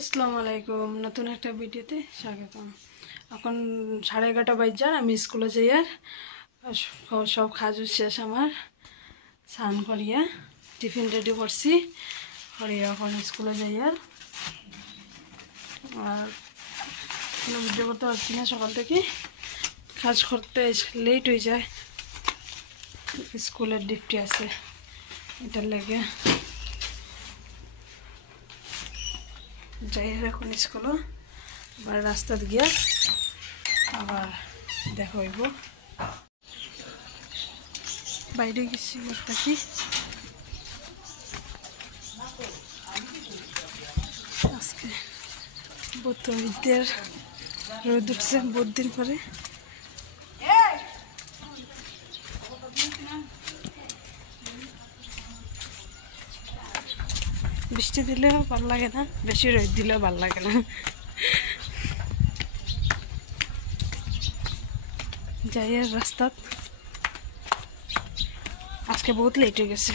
আসসালামু আলাইকুম, নতুন একটা ভিডিওতে স্বাগতম। এখন 11:30 বাজে, আমি স্কুলে যাই। আর সব কাজ শেষ আমার। স্নান করিয়া টিফিন রেডি করছি, করিয়া এখন স্কুলে যাই। আর কোনো ভিডিও করতে পারছি না, সকাল থেকে কাজ করতে লেট হয়ে যায়। স্কুলের ডিউটি আছে, এটার লেগে যাই। এখন স্কুলে আবার রাস্তা গিয়া আবার দেখা হইব। বাইরে গেছি থাকি, আজকে বৌদ্ধদের রোদ উঠছে বহুত দিন পরে। বৃষ্টি দিলেও ভাল লাগে না, বেশি রোদ দিলেও ভাল লাগে না। যাই আর রাস্তাত আজকে বহুত লেট হয়ে গেছে।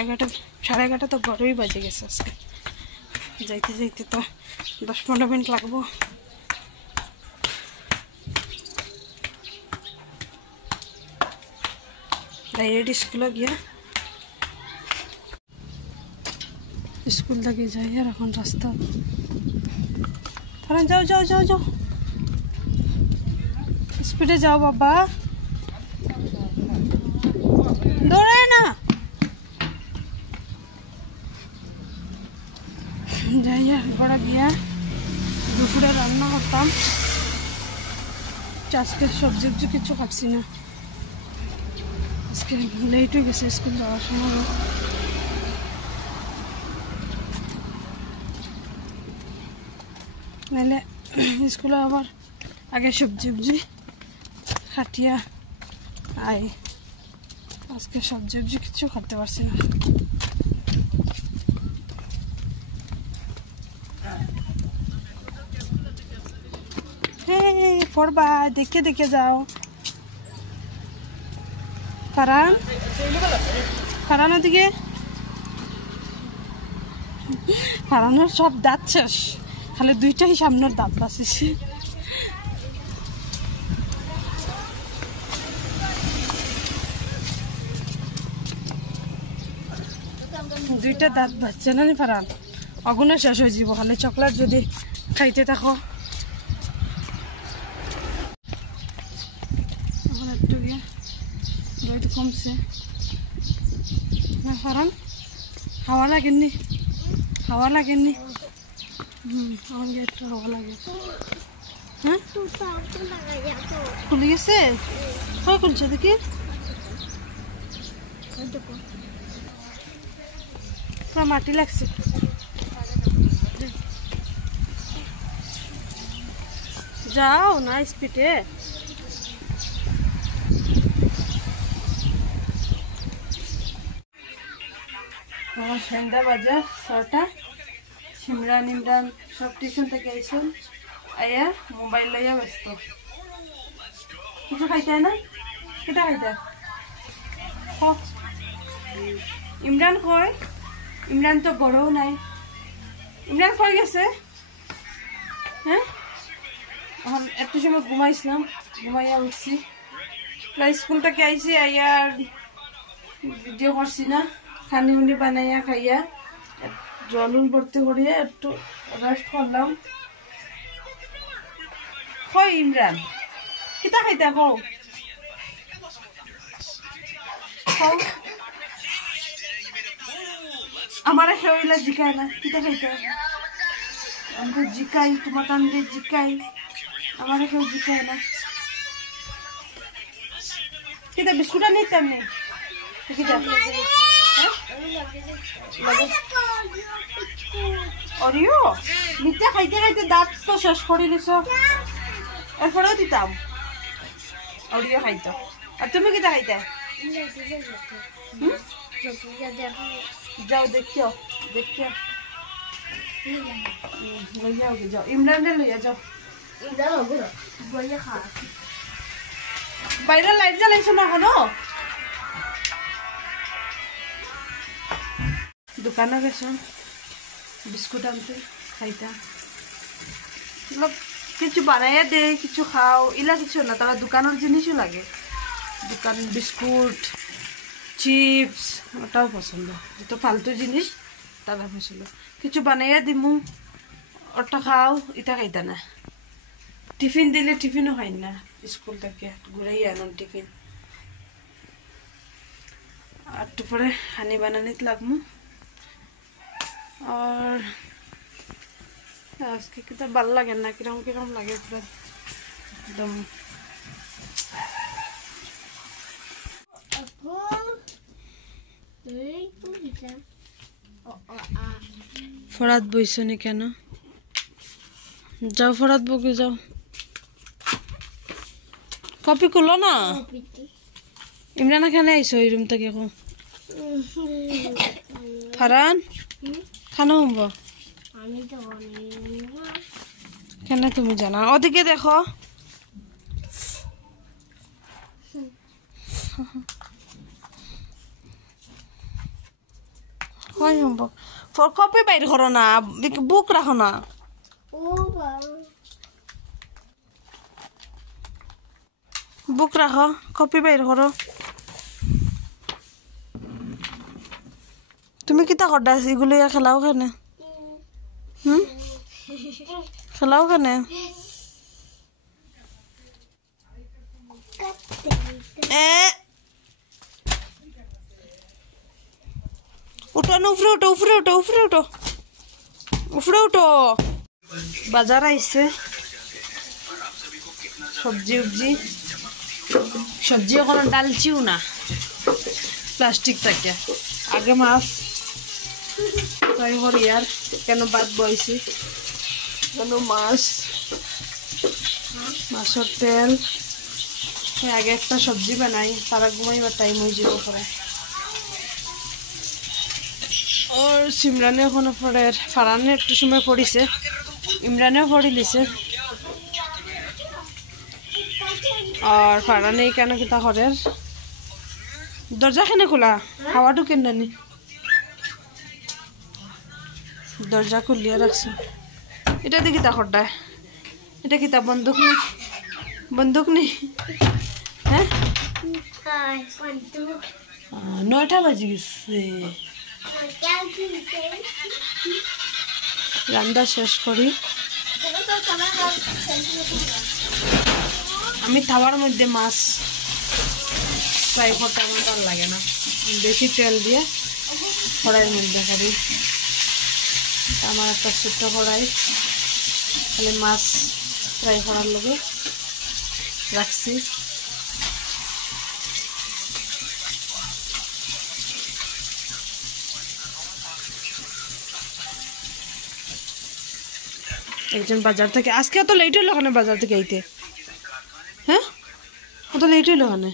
11:30 তো ঘরেই বাজে গেছে আজকে। যাইতে যাইতে তো 10-15 মিনিট লাগবো। ডাইরেক্ট স্কুলে গিয়া স্কুল থেকে যাই। আর এখন রাস্তা কারণ যাও যাও যাও যাও, স্পিডে যাও বাবা, দৌড়ায় না। যাই আর ঘরে গিয়া দুপুরে রান্না করতাম। আজকে সবজি কিছু খাচ্ছি না, আজকে লেট হয়ে গেছে স্কুল যাওয়ার সময়। নাহলে স্কুলে আবার আগে সবজি খাটিয়া আই, আজকে সবজি কিছু খাতে পারছি না। পড়বা, দেখে দেখে যাও। ফারান ওদিকে, ফারানোর সব দাঁত শেষ, খালি দুইটাই সামনের দাঁত বাঁচিছে। দুইটা দাঁত বাঁচছে না ফারান, অগুনে শেষ হয়ে যাব। খালি চকলেট যদি খাইতে থাকো। এখন একটু গিয়ে রোদ কমছে না ফারান, হাওয়া লাগেননি, হাওয়া লাগেননি। আমার গিয়ে একটু হাওয়া লাগে। হ্যাঁ খুলে গেছে, কয় খুলছে দেখি। পুরো মাটি লাগছে। যাও না স্পিডে। আমার সন্ধ্যা বাজে 6টা। ইমরান সব টিউশন থেকে আইসুন, আইয়া মোবাইল লইয়া ব্যস্ত। কিছু খাইতে না, কেটা খাইতে ইমরান কয়। ইমরান তো বড়ও নাই। ইমরান কই গেছে? হ্যাঁ, এখন একটু সময় ঘুমাইছিলাম, ঘুমাইয়া উঠছি। প্রায় স্কুল থেকে আইসি, আইয়া ভিডিও করছি না, খানি উনি বানাইয়া খাইয়া জল ভর্তি করিয়া একটু রেস্ট করলাম। কই ইমরান, কিতা খাইতা কও? আমার শরীরে জিকায় না, কিতা খাইতা? আমি জিকাই, তোমার কান্দে জিকাই, আমার কেউ জিকায় না। কিতা বিস্কুট নিতাম নেই? অরিও মিথ্যা খাইতে খাইতে দাঁত তো শেষ করে নিছ, এরপরেও দিতাম অরিও খাইতো। আর তুমি কিতা খাইতে? যাও দেখিও, দেখিও লইয়া যাও, ইমরানরে লইয়া যাও। বাইরে লাইট জ্বালাইছো না এখনো? দোকানে গেছো বিস্কুট আনতে, খাইতা মতলব কিছু বানাইয়া দে কিছু খাও ইলা কিছু না তারা দোকানের জিনিসও লাগে দোকান বিস্কুট চিপস ওটাও পছন্দ তো ফালতু জিনিস তারা পছন্দ কিছু বানাইয়া দিমু ওটা খাও এটা খাইতা না টিফিন দিলে টিফিনও খাই না স্কুল থেকে ঘুরাই আনুন টিফিন আর একটু পরে হানি বানানিতে লাগমু আর আজকে কিন্তু ভালো লাগে না কিরকম কিরকম লাগে পুরো একদম ফরাত বইছনি কেন যাও ফরাত বকে যাও কপি খুলো না ইমরান খানে আইসো এই রুম থেকে এখন ফারান খানো হব কেন তুমি জানা ওদিকে দেখো কপি বাইর করো না বুক রাখো না বুক রাখো কপি বাইর করো তুমি কিতা করডা এগুলো খেলাও খানে খেলাও খানে উঠো না উপরে উঠো উপরে উঠো উপরে উঠো উপরে উঠো বাজার আইছে সবজি উবজি সবজি কোনো ডালচিও না প্লাস্টিক থাকে আগে মাছ তাই করি আর কেন বাদ বইছি কেন মাছ মাছের তেল আগে একটা সবজি বানাই তারা ঘুমাইবার টাইম হয়ে যাব করে ওর সিমরানে ওখানে পড়ে ফারানে একটু সময় পড়িছে ইমরানেও পড়ি লিছে আর ফারানে কেন কিতা করে দরজা কেন খোলা হাওয়া ঢুকে নানি দরজা খুলিয়া রাখছে এটা দিয়ে কিতা করডা এটা কিতা বন্দুক নি বন্দুক নি হ্যাঁ 9টা বাজে গেছে রান্না শেষ করি আমি তাওয়ার মধ্যে মাছ ফ্রাই করতে আমার ভালো লাগে না বেশি তেল দিয়ে কড়াইয়ের মধ্যে করি আমার একটা ছোট্ট কড়াই খালি মাছ ফ্রাই করার লগে রাখছি একজন বাজার থেকে আজকে অত লেট হইলো ওখানে বাজার থেকে আইতে হ্যাঁ অত লেট হইলো ওখানে